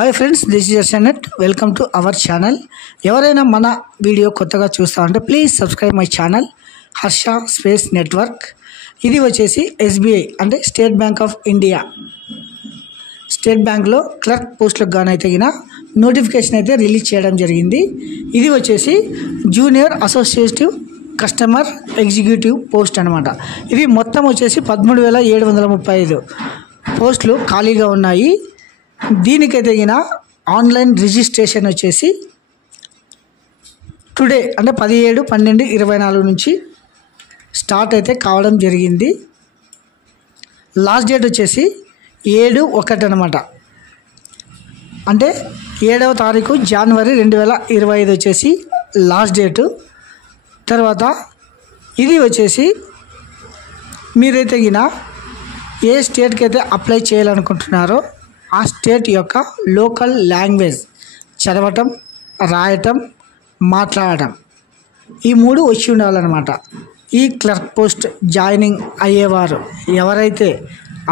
Hi friends, this is యర్షనెట్. Welcome to our channel. ఎవరైనా మన వీడియో కొత్తగా చూస్తూ ఉంటే please subscribe my channel Harsha space network. ఇది వచ్చేసి ఎస్బీఐ అంటే State Bank of India, state బ్యాంక్లో క్లర్క్ పోస్టులకు గానైతే నోటిఫికేషన్ అయితే రిలీజ్ చేయడం జరిగింది. ఇది వచ్చేసి junior associative customer executive post అనమాట. ఇవి మొత్తం వచ్చేసి 13,735 పోస్టులు ఖాళీగా ఉన్నాయి. దీనికైతే ఆన్లైన్ రిజిస్ట్రేషన్ వచ్చేసి టుడే అంటే 17/12/24 నుంచి స్టార్ట్ అయితే కావడం జరిగింది. లాస్ట్ డేట్ వచ్చేసి 7/1 అనమాట. అంటే 7వ తారీఖు జనవరి 2025 వచ్చేసి లాస్ట్ డేటు. తర్వాత ఇది వచ్చేసి మీరైతే ఏ స్టేట్కి అయితే అప్లై చేయాలనుకుంటున్నారో ఆ స్టేట్ యొక్క లోకల్ లాంగ్వేజ్ చదవటం, రాయటం, మాట్లాడటం ఈ 3 వచ్చి ఉండాలన్నమాట. ఈ క్లర్క్ పోస్ట్ జాయినింగ్ అయ్యేవారు ఎవరైతే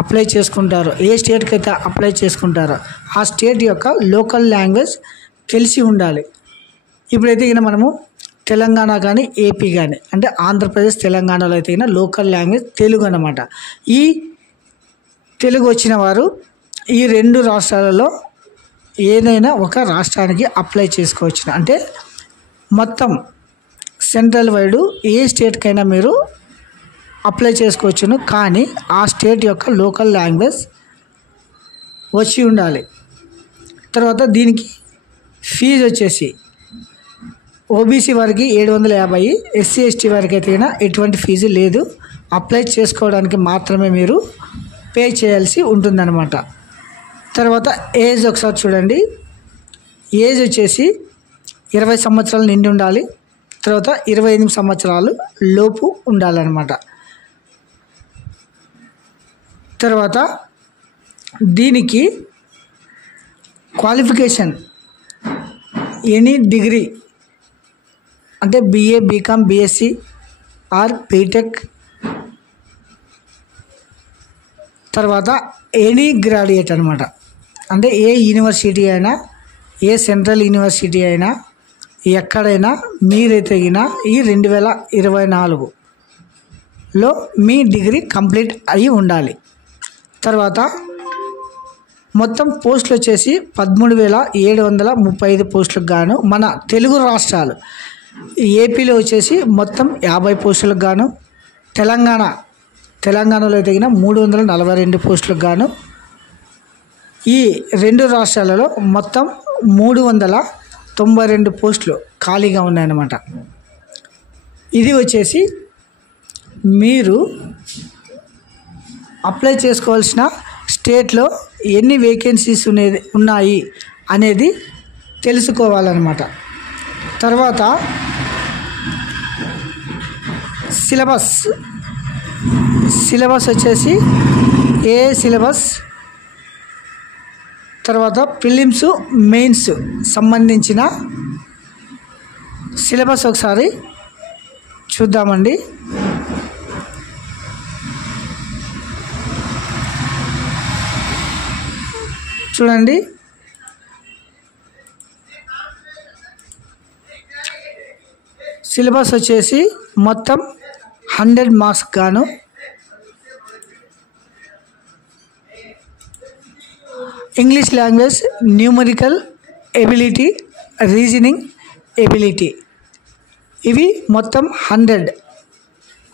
అప్లై చేసుకుంటారో, ఏ స్టేట్కి అయితే అప్లై చేసుకుంటారో ఆ స్టేట్ యొక్క లోకల్ లాంగ్వేజ్ తెలిసి ఉండాలి. ఇప్పుడైతే మనము తెలంగాణ కానీ ఏపీ కానీ అంటే ఆంధ్రప్రదేశ్ తెలంగాణలో అయితే లోకల్ లాంగ్వేజ్ తెలుగు అన్నమాట. ఈ తెలుగు వచ్చిన వారు ఈ 2 రాష్ట్రాలలో ఏదైనా ఒక రాష్ట్రానికి అప్లై చేసుకోవచ్చు. అంటే మొత్తం సెంట్రల్ వైడ్ ఏ స్టేట్కైనా మీరు అప్లై చేసుకోవచ్చును, కానీ ఆ స్టేట్ యొక్క లోకల్ లాంగ్వేజ్ వచ్చి ఉండాలి. తర్వాత దీనికి ఫీజు వచ్చేసి ఓబీసీ వారికి 750, ఎస్సీ ఎస్టీ వారికి అయితే ఎటువంటి ఫీజు లేదు. అప్లై చేసుకోవడానికి మాత్రమే మీరు పే చేయాల్సి ఉంటుందన్నమాట. తర్వాత ఏజ్ ఒకసారి చూడండి. ఏజ్ వచ్చేసి 20 సంవత్సరాలు నిండి ఉండాలి. తర్వాత 28 సంవత్సరాలు లోపు ఉండాలన్నమాట. తర్వాత దీనికి క్వాలిఫికేషన్ ఎనీ డిగ్రీ అంటే BA, BCom, BSc or BTech, తర్వాత ఎనీ గ్రాడ్యుయేట్ అనమాట. అంటే ఏ యూనివర్సిటీ అయినా, ఏ సెంట్రల్ యూనివర్సిటీ అయినా, ఎక్కడైనా మీరైతే ఈ 2024లో మీ డిగ్రీ కంప్లీట్ అయి ఉండాలి. తర్వాత మొత్తం పోస్టులు వచ్చేసి 13,735 పోస్టులకు గాను మన తెలుగు రాష్ట్రాలు ఏపీలో వచ్చేసి మొత్తం 50 పోస్టులకు గాను, తెలంగాణలో అయితే 342 పోస్టులకు గాను ఈ 2 రాష్ట్రాలలో మొత్తం 392 పోస్టులు ఖాళీగా ఉన్నాయన్నమాట. ఇది వచ్చేసి మీరు అప్లై చేసుకోవాల్సిన స్టేట్లో ఎన్ని వేకెన్సీస్ ఉన్నాయి అనేది తెలుసుకోవాలన్నమాట. తర్వాత సిలబస్ వచ్చేసి ఏ సిలబస్, తర్వాత ప్రిలిమ్స్, మెయిన్స్ సంబంధించిన సిలబస్ ఒకసారి చూద్దామండి. చూడండి, సిలబస్ వచ్చేసి మొత్తం 100 మార్క్స్ గాను English language, numerical ability, reasoning ability ఇవి మొత్తం 100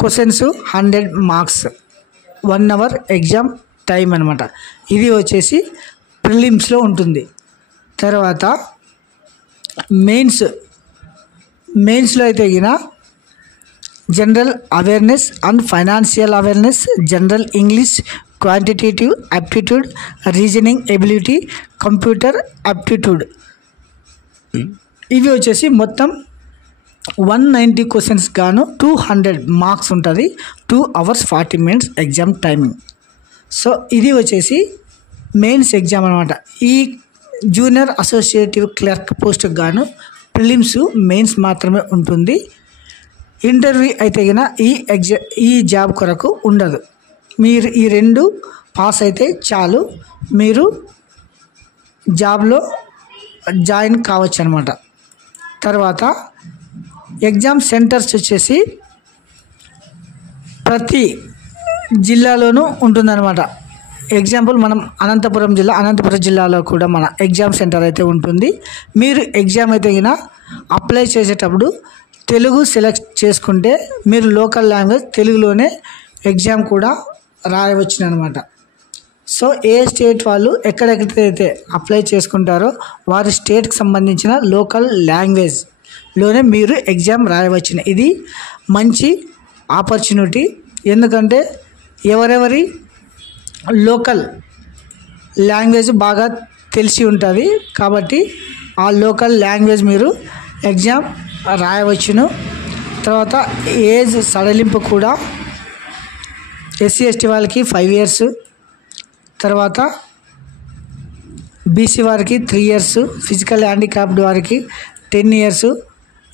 questions, 100 marks, 1 hour exam time అనమాట. ఇది వచ్చేసి ప్రిలిమ్స్లో ఉంటుంది. తర్వాత మెయిన్స్లో అయితే general awareness and financial awareness, general English, quantitative aptitude, reasoning ability, computer aptitude ఇవి వచ్చేసి మొత్తం 190 క్వశ్చన్స్ గాను 200 మార్క్స్ ఉంటుంది. 2 hours 40 minutes exam timing. So ఇది వచ్చేసి మెయిన్స్ ఎగ్జామ్ అనమాట. ఈ జూనియర్ అసోసియేటివ్ క్లర్క్ పోస్ట్కి గాను ప్రిలిమ్స్, మెయిన్స్ మాత్రమే ఉంటుంది. ఇంటర్వ్యూ అయితే ఈ జాబ్ కొరకు ఉండదు. మీరు ఈ 2 పాస్ అయితే చాలు, మీరు జాబ్లో జాయిన్ కావచ్చు అనమాట. తర్వాత ఎగ్జామ్ సెంటర్స్ వచ్చేసి ప్రతి జిల్లాలోనూ ఉంటుందన్నమాట. ఎగ్జాంపుల్ మనం అనంతపురం జిల్లాలో కూడా మన ఎగ్జామ్ సెంటర్ అయితే ఉంటుంది. మీరు ఎగ్జామ్ అయితే అప్లై చేసేటప్పుడు తెలుగు సెలెక్ట్ చేసుకుంటే మీరు లోకల్ లాంగ్వేజ్ తెలుగులోనే ఎగ్జామ్ కూడా రాయవచ్చును అనమాట. సో ఏ స్టేట్ వాళ్ళు ఎక్కడెక్కడైతే అప్లై చేసుకుంటారో వారి స్టేట్కి సంబంధించిన లోకల్ లాంగ్వేజ్లోనే మీరు ఎగ్జామ్ రాయవచ్చును. ఇది మంచి ఆపర్చునిటీ. ఎందుకంటే ఎవరెవరి లోకల్ లాంగ్వేజ్ బాగా తెలిసి ఉంటుంది కాబట్టి ఆ లోకల్ లాంగ్వేజ్ మీరు ఎగ్జామ్ రాయవచ్చును. తర్వాత ఏజ్ సడలింపు కూడా SC/ST వాళ్ళకి 5 years, తర్వాత BC వారికి 3 years, ఫిజికల్ హ్యాండిక్యాప్డ్ వారికి 10 years.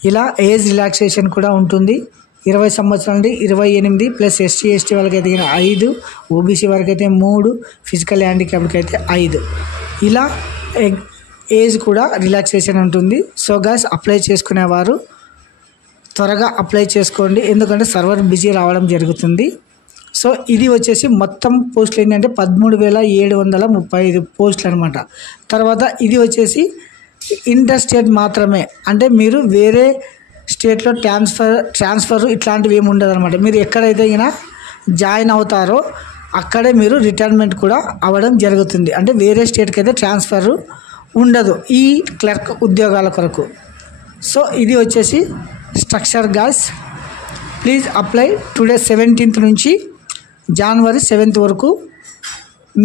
ఇలా ఏజ్ రిలాక్సేషన్ కూడా ఉంటుంది. 20 సంవత్సరాల నుండి 28 ప్లస్ SC/ST వాళ్ళకి అయితే 5, OBC వారికి అయితే 3, ఫిజికల్ హ్యాండిక్యాప్డ్కి అయితే 5. ఇలా ఏజ్ కూడా రిలాక్సేషన్ ఉంటుంది. సో గైస్, అప్లై చేసుకునేవారు త్వరగా అప్లై చేసుకోండి, ఎందుకంటే సర్వర్ బిజీ రావడం జరుగుతుంది. సో ఇది వచ్చేసి మొత్తం పోస్టులు ఏంటంటే 13,735 పోస్టులు అనమాట. తర్వాత ఇది వచ్చేసి ఇంటర్ స్టేట్ మాత్రమే, అంటే మీరు వేరే స్టేట్లో ట్రాన్స్ఫర్ ఇట్లాంటివి ఏమి ఉండదు అనమాట. మీరు ఎక్కడైతే జాయిన్ అవుతారో అక్కడే మీరు రిటైర్మెంట్ కూడా అవ్వడం జరుగుతుంది. అంటే వేరే స్టేట్కి అయితే ట్రాన్స్ఫర్ ఉండదు ఈ క్లర్క్ ఉద్యోగాల కొరకు. సో ఇది వచ్చేసి structure guys. Please apply. Today 17th నుంచి January 7th వరకు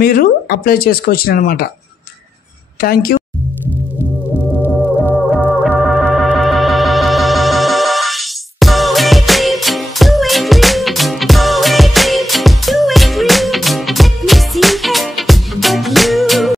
మీరు అప్లై చేసుకోవచ్చు అనమాట. Thank you.